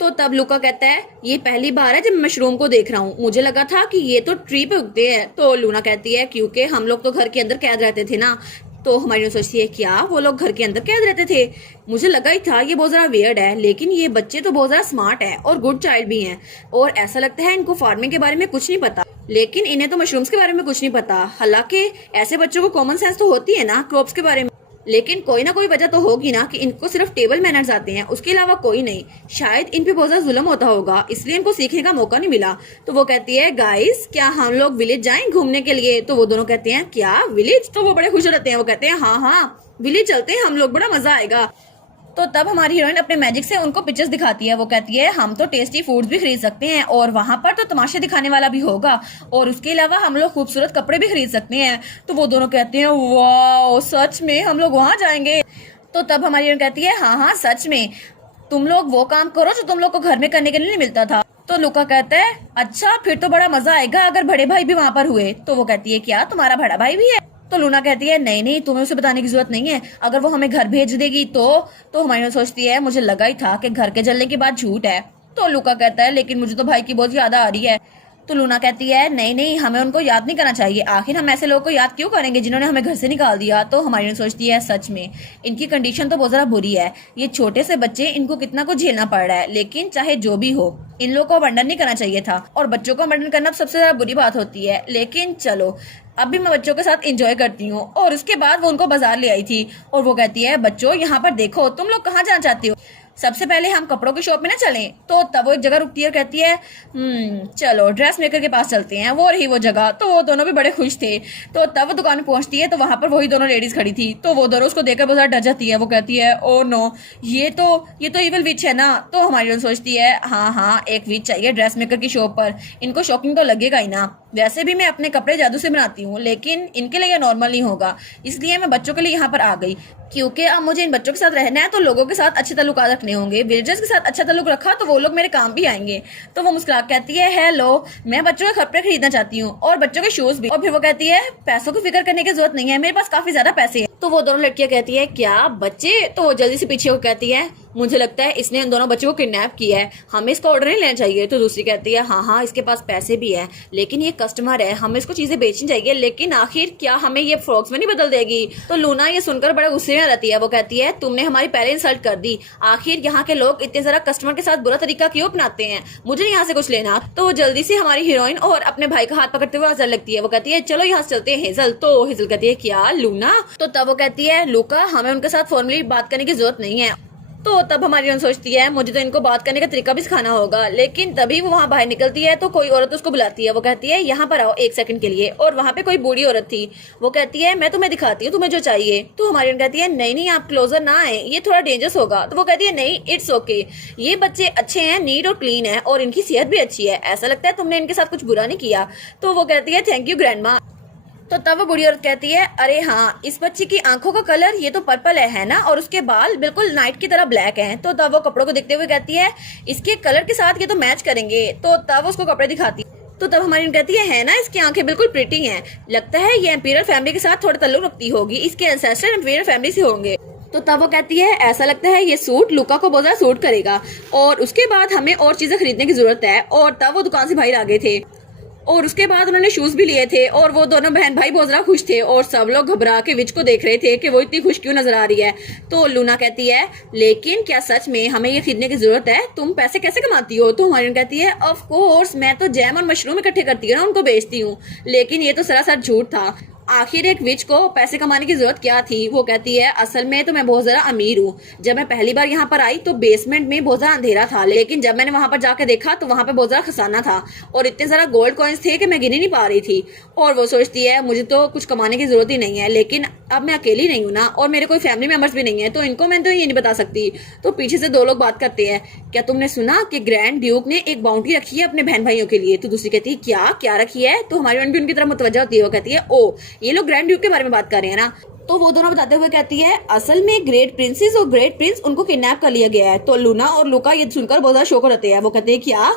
तो तब लूका कहता है ये पहली बार है जब मैं मशरूम को देख रहा हूँ, मुझे लगा था कि ये तो ट्री पे उगते हैं। तो लूना कहती है क्योंकि हम लोग तो घर के अंदर कैद रहते थे ना। तो हमारी सोचती है क्या वो लोग घर के अंदर कैद रहते थे? मुझे लगा ही था ये बहुत ज्यादा वियर्ड है, लेकिन ये बच्चे तो बहुत ज्यादा स्मार्ट है और गुड चाइल्ड भी हैं। और ऐसा लगता है इनको फार्मिंग के बारे में कुछ नहीं पता, लेकिन इन्हें तो मशरूम्स के बारे में कुछ नहीं पता। हालांकि ऐसे बच्चों को कॉमन सेंस तो होती है ना क्रॉप्स के बारे में, लेकिन कोई ना कोई वजह तो होगी ना कि इनको सिर्फ टेबल मैनर्स आते हैं, उसके अलावा कोई नहीं। शायद इन पे बहुत ज्यादा जुल्म होता होगा, इसलिए इनको सीखने का मौका नहीं मिला। तो वो कहती है गाइस क्या हम लोग विलेज जाएं घूमने के लिए? तो वो दोनों कहते हैं क्या विलेज? तो वो बड़े खुश रहते हैं, वो कहते हैं हाँ हाँ विलेज चलते हैं हम लोग, बड़ा मजा आएगा। तो तब हमारी हीरोइन अपने मैजिक से उनको पिक्चर्स दिखाती है। वो कहती है हम तो टेस्टी फूड्स भी खरीद सकते हैं और वहां पर तो तमाशे दिखाने वाला भी होगा, और उसके अलावा हम लोग खूबसूरत कपड़े भी खरीद सकते हैं। तो वो दोनों कहते हैं वाह सच में हम लोग वहां जाएंगे। तो तब हमारी हीरोइन कहती है हाँ हाँ सच में, तुम लोग वो काम करो जो तुम लोग को घर में करने के लिए नहीं मिलता था। तो लूका कहता है अच्छा फिर तो बड़ा मजा आएगा अगर बड़े भाई भी वहां पर हुए। तो वो कहती है क्या तुम्हारा बड़ा भाई भी है? तो लूना कहती है नहीं नहीं तुम्हें उसे बताने की जरूरत नहीं है, अगर वो हमें घर भेज देगी तो हमारी सोचती है मुझे लगा ही था कि घर के जलने की बात झूठ है। तो लूका कहता है लेकिन मुझे तो भाई की बहुत याद आ रही है। तो लूना कहती है नहीं नहीं हमें उनको याद नहीं करना चाहिए, आखिर हम ऐसे लोगों को याद क्यों करेंगे जिन्होंने हमें घर से निकाल दिया। तो हमारी सोचती है सच में इनकी कंडीशन तो बहुत ज्यादा बुरी है, ये छोटे से बच्चे इनको कितना कुछ झेलना पड़ रहा है, लेकिन चाहे जो भी हो इन लोगों को अबंडन नहीं करना चाहिए था, और बच्चों को अबंडन करना सबसे ज्यादा बुरी बात होती है। लेकिन चलो अभी मैं बच्चों के साथ एंजॉय करती हूँ। और उसके बाद वो उनको बाजार ले आई थी और वो कहती है बच्चों यहाँ पर देखो, तुम लोग कहाँ जाना चाहते हो, सबसे पहले हम कपड़ों की शॉप में ना चलें। तो तब वो एक जगह रुकती है और कहती है चलो ड्रेस मेकर के पास चलते हैं, वो रही वो जगह। तो वो दोनों भी बड़े खुश थे। तो तब वो दुकान में पहुंचती है तो वहां पर वही दोनों लेडीज खड़ी थी। तो वो दोनों उसको देखकर बहुत ज्यादा डर जाती है। वो कहती है ओ नो ये तो इविल विच है ना। तो हमारी सोचती है हाँ हाँ एक विच चाहिए ड्रेस मेकर की शॉप पर, इनको शॉकिंग तो लगेगा ही ना। वैसे भी मैं अपने कपड़े जादू से बनाती हूँ, लेकिन इनके लिए नॉर्मल नहीं होगा, इसलिए मैं बच्चों के लिए यहाँ पर आ गई, क्योंकि अब मुझे इन बच्चों के साथ रहना है तो लोगों के साथ अच्छे ताल्लुकात रखने होंगे। विलेजर्स के साथ अच्छा ताल्लुक रखा तो वो लोग मेरे काम भी आएंगे। तो वो मुस्कुरा कहती है हेलो मैं बच्चों के कपड़े खरीदना चाहती हूँ और बच्चों के शूज भी। और फिर वो कहती है पैसों की फिक्र करने की जरूरत नहीं है, मेरे पास काफी ज्यादा पैसे हैं। तो वो दोनों लड़कियां कहती है क्या बच्चे? तो वो जल्दी से पीछे को कहती है मुझे लगता है इसने उन दोनों बच्चों को किडनैप किया है, हमें इसका ऑर्डर नहीं लेना चाहिए। तो दूसरी कहती है हाँ हाँ इसके पास पैसे भी है, लेकिन ये कस्टमर है, हमें इसको चीजें बेचनी चाहिए, लेकिन आखिर क्या हमें ये फ्रॉक्स में नहीं बदल देगी। तो लूना ये सुनकर बड़ा गुस्से में रहती है। वो कहती है तुमने हमारी पहले इंसल्ट कर दी, आखिर यहाँ के लोग इतने जरा कस्टमर के साथ बुरा तरीका क्यों अपनाते हैं, मुझे यहाँ से कुछ लेना। तो वो जल्दी से हमारी हीरोइन और अपने भाई का हाथ पकड़ते हुए आजर लगती है। वो कहती है चलो यहाँ से चलते हैं हेजल। तो हेजल कहती है क्या लूना? तो तब वो कहती है लूका हमें उनके साथ फॉर्मली बात करने की जरूरत नहीं है, तो तब हमारी हीरोइन सोचती है मुझे तो इनको बात करने का तरीका भी सिखाना होगा, लेकिन तभी वो वहाँ बाहर निकलती है तो कोई औरत उसको बुलाती है। वो कहती है यहाँ पर आओ 1 सेकंड के लिए, और वहाँ पे कोई बूढ़ी औरत थी। वो कहती है मैं तुम्हें दिखाती हूँ तुम्हें जो चाहिए। तो हमारी हीरोइन कहती है नहीं नहीं आप क्लोजर ना आए, ये थोड़ा डेंजरस होगा। तो वो कहती है नहीं इट्स ओके, ये बच्चे अच्छे हैं, नीट और क्लीन है और इनकी सेहत भी अच्छी है, ऐसा लगता है तुमने इनके साथ कुछ बुरा नहीं किया। तो वो कहती है थैंक यू ग्रैंडमा। तो तब वो बूढ़ी औरत कहती है अरे हाँ इस बच्ची की आंखों का कलर ये तो पर्पल है ना, और उसके बाल बिल्कुल नाइट की तरह ब्लैक हैं। तो तब वो कपड़ों को देखते हुए कहती है इसके कलर के साथ ये तो मैच करेंगे। तो तब उसको कपड़े दिखाती तो तब हमारी कहती है ना इसकी आंखें बिल्कुल प्रिटी हैं, लगता है ये एम्पीरियल फैमिली के साथ थोड़ा ताल्लुक रखती होगी, इसके एंसेस्टर एम्पीरियल फैमिली से होंगे। तो तब वो कहती है ऐसा लगता है ये सूट लुका को बहुत ज्यादा सूट करेगा, और उसके बाद हमें और चीजें खरीदने की जरूरत है। और तब वो दुकान से बाहर आ गए थे, और उसके बाद उन्होंने शूज भी लिए थे, और वो दोनों बहन भाई बहुत ज्यादा खुश थे, और सब लोग घबरा के विच को देख रहे थे कि वो इतनी खुश क्यों नजर आ रही है। तो लूना कहती है लेकिन क्या सच में हमें ये खरीदने की जरूरत है, तुम पैसे कैसे कमाती हो। तो हमारी कहती है ऑफ कोर्स मैं तो जैम और मशरूम इकट्ठे करती हूँ ना, उनको बेचती हूँ, लेकिन ये तो सरासर झूठ था। आखिर एक विच को पैसे कमाने की जरूरत क्या थी। वो कहती है असल में तो मैं बहुत ज्यादा अमीर हूँ, जब मैं पहली बार यहाँ पर आई तो बेसमेंट में बहुत ज्यादा अंधेरा था, लेकिन जब मैंने वहां पर जाकर देखा तो वहां पर बहुत ज्यादा खजाना था, और इतने सारा गोल्ड कॉइन्स थे कि मैं गिन ही नहीं पा रही थी। और वो सोचती है मुझे तो कुछ कमाने की जरूरत ही नहीं है, लेकिन अब मैं अकेली नहीं हूँ ना, और मेरे कोई फैमिली मेंबर्स भी नहीं है, तो इनको मैं तो ये नहीं बता सकती। तो पीछे से दो लोग बात करते हैं, क्या तुमने सुना कि ग्रैंड ड्यूक ने एक बाउंड्री रखी है अपने बहन भाइयों के लिए। तो दूसरी कहती है क्या रखी है। तो हमारी बहन भी उनकी तरफ मुतवज्जा होती है, वो कहती है ओ ये लोग ग्रैंड ड्यूक के बारे में बात कर रहे हैं ना। तो वो दोनों बताते हुए कहती है असल में ग्रेट प्रिंसेस और ग्रेट प्रिंस उनको किडनैप कर लिया गया है। तो लूना और लुका ये सुनकर बहुत ज्यादा शौक रहते हैं। वो कहते हैं क्या।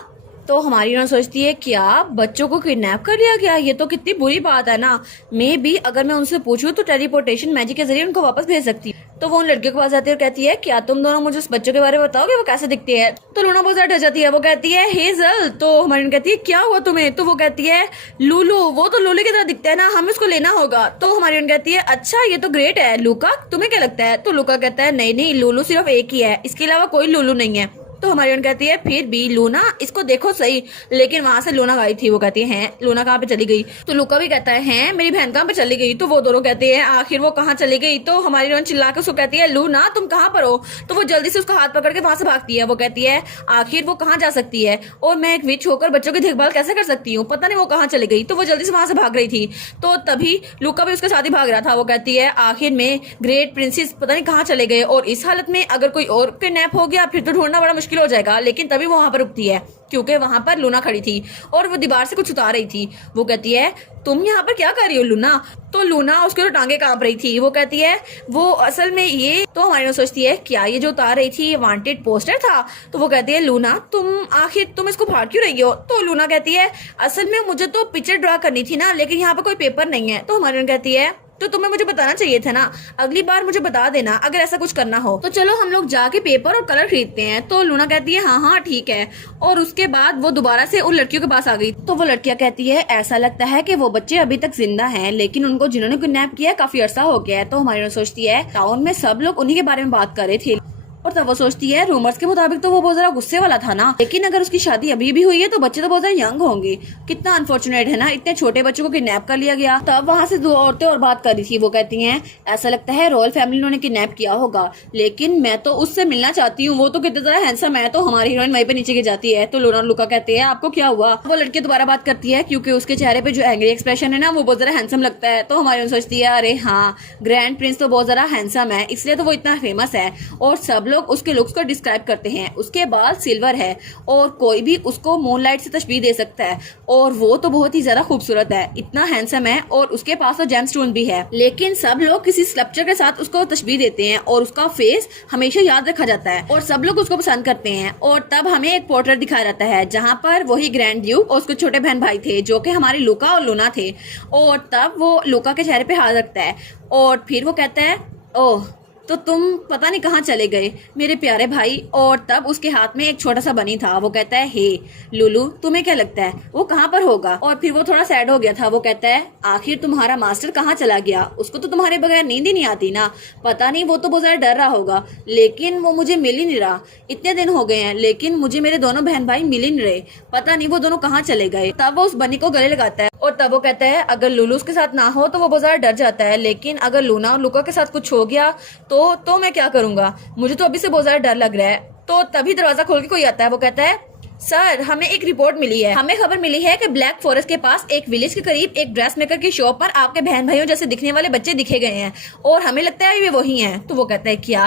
तो हमारी ना सोचती है क्या बच्चों को किडनैप कर लिया गया, ये तो कितनी बुरी बात है ना। मे भी अगर मैं उनसे पूछूं तो टेलीपोर्टेशन मैजिक के जरिए उनको वापस भेज सकती है। तो वो उन लड़के के पास जाती है और कहती है क्या तुम दोनों मुझे उस बच्चों के बारे में बताओगे वो कैसे दिखते हैं। तो लूना बहुत ज्यादा डर जाती है, वो कहती है हेजल। तो हमारी कहती है क्या हुआ तुम्हें। तो वो कहती है लूलू, वो तो लूलू की तरह दिखता है ना, हमें उसको लेना होगा। तो हमारी कहती है अच्छा ये तो ग्रेट है, लूका तुम्हें क्या लगता है। तो लूका कहता है नहीं नहीं लूलू सिर्फ एक ही है, इसके अलावा कोई लूलू नहीं है। तो हमारी कहती है फिर भी लूना इसको देखो सही, लेकिन वहां से लूना गायब थी। वो कहती है लूना कहाँ पे चली गई। तो लूका भी कहता है मेरी बहन कहाँ पे चली गई। तो वो दोनों कहते हैं आखिर वो कहाँ चली गई। तो हमारी रोन चिल्ला के उसको कहती है लूना तुम कहाँ पर हो। तो वो जल्दी से उसका हाथ पकड़ के वहां से भागती है। वो कहती है आखिर वो कहाँ जा सकती है, और मैं एक विच होकर बच्चों की देखभाल कैसे कर सकती हूँ, पता नहीं वो कहाँ चली गई। तो वो जल्दी से वहां से भाग रही थी। तो तभी लूका भी उसके साथ ही भाग रहा था। वो कहती है आखिर में ग्रेट प्रिंसेस पता नहीं कहाँ चले गए, और इस हालत में अगर कोई और किडनैप हो गया फिर तो ढूंढना बड़ा मुश्किल हो जाएगा। लेकिन तभी वो वहां पर रुकती है क्योंकि वहां पर लूना खड़ी थी और वो दीवार से कुछ उतार रही थी। वो कहती है तुम यहाँ पर क्या कर रही हो लूना। तो लूना उसके तो टांगे कांप रही थी। वो कहती है वो असल में ये। तो हमारी सोचती है क्या ये जो उतार रही थी ये वांटेड पोस्टर था। तो वो कहती है लूना तुम इसको फाड़ क्यों रही हो। तो लूना कहती है असल में मुझे तो पिक्चर ड्रा करनी थी ना, लेकिन यहाँ पर कोई पेपर नहीं है। तो हमारी कहती है तो तुम्हें मुझे बताना चाहिए था ना, अगली बार मुझे बता देना अगर ऐसा कुछ करना हो। तो चलो हम लोग जाके पेपर और कलर खरीदते हैं। तो लूना कहती है हाँ ठीक है। और उसके बाद वो दोबारा से उन लड़कियों के पास आ गई। तो वो लड़कियां कहती है ऐसा लगता है कि वो बच्चे अभी तक जिंदा हैं, लेकिन उनको जिन्होंने किडनैप किया काफी अरसा हो गया है। तो हमारी सोचती है टाउन में सब लोग उन्हीं के बारे में बात कर रहे थे, और तब वो सोचती है रूमर्स के मुताबिक तो वो बहुत ज्यादा गुस्से वाला था ना, लेकिन अगर उसकी शादी अभी भी हुई है तो बच्चे तो बहुत ज्यादा यंग होंगे। कितना अनफॉर्चुनेट है ना, इतने छोटे बच्चों को किडनैप कर लिया गया। तब वहां से दो औरतें और बात कर रही थी। वो कहती हैं ऐसा लगता है रॉयल फैमिली उन्होंने किडनैप किया होगा, लेकिन मैं तो उससे मिलना चाहती हूँ, वो तो कितना ज्यादा हैंडसम है। तो हमारी हीरोइन वहीं पे नीचे गिर जाती है। तो लूना और लुका कहते हैं आपको क्या हुआ। वो लड़की दोबारा बात करती है क्योंकि उसके चेहरे पे जो एंग्री एक्सप्रेशन है ना वो बहुत ज्यादा हैंडसम लगता है। तो हमारी सोचती है अरे हाँ ग्रैंड प्रिंस तो बहुत ज्यादा हैंडसम है, इसलिए तो वो इतना फेमस है और सब लोग उसके लुक्स को डिस्क्राइब करते हैं। उसके बाल सिल्वर है और कोई भी उसको मूनलाइट से तशबीह दे सकता है, और वो तो बहुत ही ज्यादा खूबसूरत है, इतना हैंडसम है, और उसके पास तो जेमस्टोन भी है। लेकिन सब लोग किसी स्कल्पचर के साथ उसको तशबीह देते हैं और उसका फेस हमेशा याद रखा जाता है और सब लोग उसको पसंद करते हैं। और तब हमें एक पोर्ट्रेट दिखाया जाता है जहाँ पर वही ग्रैंड ड्यूक और उसके छोटे बहन भाई थे जो कि हमारे लुका और लूना थे। और तब वो लुका के चेहरे पे हाथ रखता है और फिर वो कहता है ओह तो तुम पता नहीं कहाँ चले गए मेरे प्यारे भाई। और तब उसके हाथ में एक छोटा सा बनी था। वो कहता है हे लुलू तुम्हें क्या लगता है वो कहाँ पर होगा। और फिर वो थोड़ा सैड हो गया था। वो कहता है आखिर तुम्हारा मास्टर कहाँ चला गया, उसको तो तुम्हारे बगैर नींद ही नहीं आती ना, पता नहीं वो तो बहुत ज्यादा डर रहा होगा, लेकिन वो मुझे मिल ही नहीं रहा। इतने दिन हो गए हैं लेकिन मुझे मेरे दोनों बहन भाई मिल ही नहीं रहे, पता नहीं वो दोनों कहाँ चले गए। तब वो उस बनी को गले लगाता है और तब वो कहता है अगर लुलू उसके साथ ना हो तो वो बहुत ज़्यादा डर जाता है, लेकिन अगर लूना और लुका के साथ कुछ हो गया तो मैं क्या करूंगा, मुझे तो अभी से बहुत ज़्यादा डर लग रहा है। तो तभी दरवाज़ा खोल के कोई आता है। वो कहता है सर, हमें एक रिपोर्ट मिली है, हमें खबर मिली है कि ब्लैक फॉरेस्ट के पास एक विलेज के करीब एक ड्रेस मेकर की शॉप पर आपके बहन भाइयों जैसे दिखने वाले बच्चे दिखे गए हैं और हमें लगता है ये वही हैं। तो वो कहता है क्या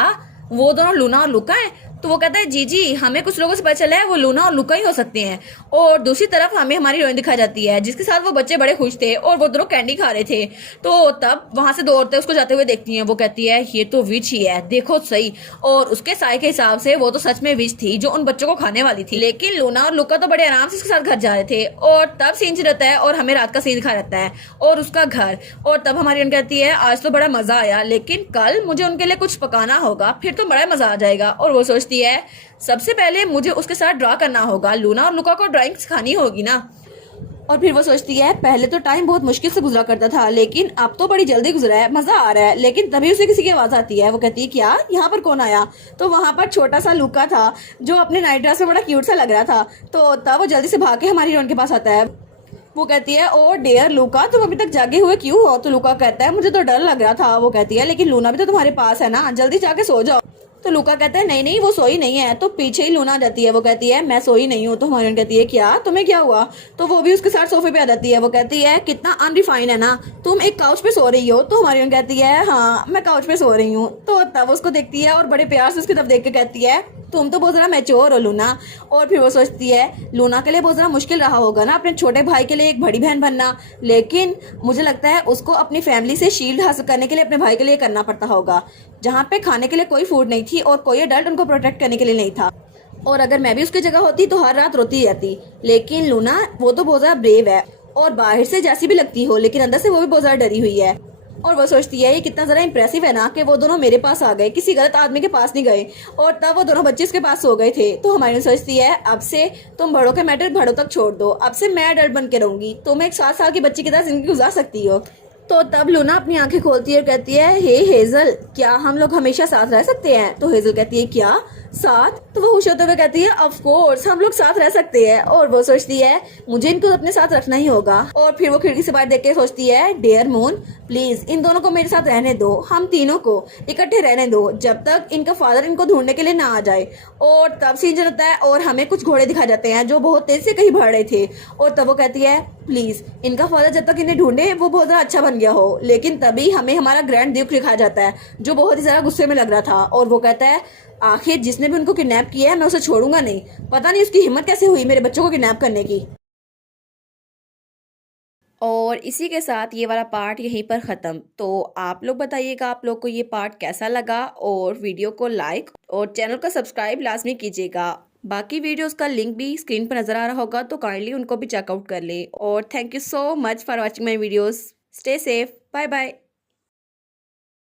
वो दोनों लूना और लुका हैं? तो वो कहता है जी जी, हमें कुछ लोगों से पता चला है वो लूना और लुका ही हो सकते हैं। और दूसरी तरफ हमें हमारी हीरोइन दिखाई जाती है जिसके साथ वो बच्चे बड़े खुश थे और वो दोनों कैंडी खा रहे थे। तो तब वहां से दो औरतें उसको जाते हुए देखती हैं। वो कहती है ये तो विच ही है, देखो सही। और उसके साय के हिसाब से वो तो सच में विच थी जो उन बच्चों को खाने वाली थी। लेकिन लूना और लुका तो बड़े आराम से उसके साथ घर जा रहे थे। और तब सीन रहता है और हमें रात का सीन दिखा रहता है और उसका घर। और तब हमारी हीरोइन कहती है आज तो बड़ा मजा आया, लेकिन कल मुझे उनके लिए कुछ पकाना होगा, फिर तो बड़ा मजा आ जाएगा। और वो सोचती है सबसे पहले मुझे उसके साथ ड्रा करना होगा, लूना और लुका को ड्राइंग सिखानी होगी ना। और फिर वो सोचती है पहले तो टाइम बहुत मुश्किल से गुजरा करता था, लेकिन अब तो बड़ी जल्दी गुजरा है, मजा आ रहा है। लेकिन तभी उसे किसी की आवाज आती है। वो कहती है क्या, यहाँ पर कौन आया? तो वहां पर छोटा सा लुका था जो अपने नाइट ड्रेस में बड़ा क्यूट सा लग रहा था। तो तब वो जल्दी से भाग के हमारी हीरोइन के पास आता है। वो कहती है ओ डियर लुका, तुम अभी तक जागे हुए क्यों हो? तो लुका कहता है मुझे तो डर लग रहा था। वो कहती है लेकिन लूना भी तो तुम्हारे पास है ना, जल्दी जाके सो जाओ। तो लुका कहता है नहीं नहीं वो सोई नहीं है। तो पीछे ही लूना आ जाती है। वो कहती है मैं सोई नहीं हूँ। तो हमारी कहती है क्या, तुम्हें क्या हुआ? तो वो भी उसके साथ सोफे पे आ जाती है। वो कहती है कितना अनरिफाइंड है ना, तुम एक काउच पे सो रही हो। तो हमारी कहती है हाँ मैं काउच पे सो रही हूँ। तो तब उसको देखती है और बड़े प्यार से उसकी तरफ देख के कहती है तुम तो बहुत ज़्यादा मैच्योर हो लूना। और फिर वो सोचती है लूना के लिए बहुत ज़्यादा मुश्किल रहा होगा ना अपने छोटे भाई के लिए एक बड़ी बहन बनना, लेकिन मुझे लगता है उसको अपनी फैमिली से शील्ड हासिल करने के लिए अपने भाई के लिए करना पड़ता होगा, जहाँ पे खाने के लिए कोई फूड नहीं थी और कोई अडल्ट उनको प्रोटेक्ट करने के लिए नहीं था। और अगर मैं भी उसकी जगह होती तो हर रात रोती रहती। लेकिन लूना वो तो बहुत ज़्यादा ब्रेव है और बाहर से जैसी भी लगती हो लेकिन अंदर से वो भी बहुत ज़्यादा डरी हुई है। और वो सोचती है ये कितना ज़रा इंप्रेसिव है ना कि वो दोनों मेरे पास आ गए, किसी गलत आदमी के पास नहीं गए। और तब वो दोनों बच्चे उसके पास सो गए थे। तो हमारी सोचती है अब से तुम बड़ों के मैटर बड़ों तक छोड़ दो, अब से मैं अडल्ट बन के रहूंगी, तुम एक 7 साल की बच्ची की तरह जिंदगी गुजार सकती हो। तो तब लूना अपनी आंखें खोलती है और कहती है हे हेजल, क्या हम लोग हमेशा साथ रह सकते हैं? तो हेजल कहती है क्या साथ? तो वो खुश होते हुए कहती है ऑफ कोर्स हम लोग साथ रह सकते हैं। और वो सोचती है मुझे इनको अपने साथ रखना ही होगा। और फिर वो खिड़की से बाहर देख के सोचती है डियर मून प्लीज इन दोनों को मेरे साथ रहने दो, हम तीनों को इकट्ठे रहने दो जब तक इनका फादर इनको ढूंढने के लिए ना आ जाए। और तब सीन होता है और हमें कुछ घोड़े दिखा जाते हैं जो बहुत तेज से कहीं बढ़ रहे थे। और तब वो कहती है प्लीज इनका फादर जब तक इन्हें ढूंढे वो बहुत ज्यादा अच्छा बन गया हो। लेकिन तभी हमें हमारा ग्रैंड ड्यूक दिखाया जाता है जो बहुत ही ज्यादा गुस्से में लग रहा था। और वो कहता है आखिर जिसने भी उनको किडनैप किया है मैं उसे छोड़ूंगा नहीं, पता नहीं उसकी हिम्मत कैसे हुई मेरे बच्चों को किडनैप करने की। और इसी के साथ ये वाला पार्ट यहीं पर ख़त्म। तो आप लोग बताइएगा आप लोग को ये पार्ट कैसा लगा, और वीडियो को लाइक और चैनल को सब्सक्राइब लाजमी कीजिएगा। बाकी वीडियोस का लिंक भी स्क्रीन पर नज़र आ रहा होगा तो काइंडली उनको भी चेकआउट कर लें। और thank you so much for watching my videos. Stay safe, bye bye.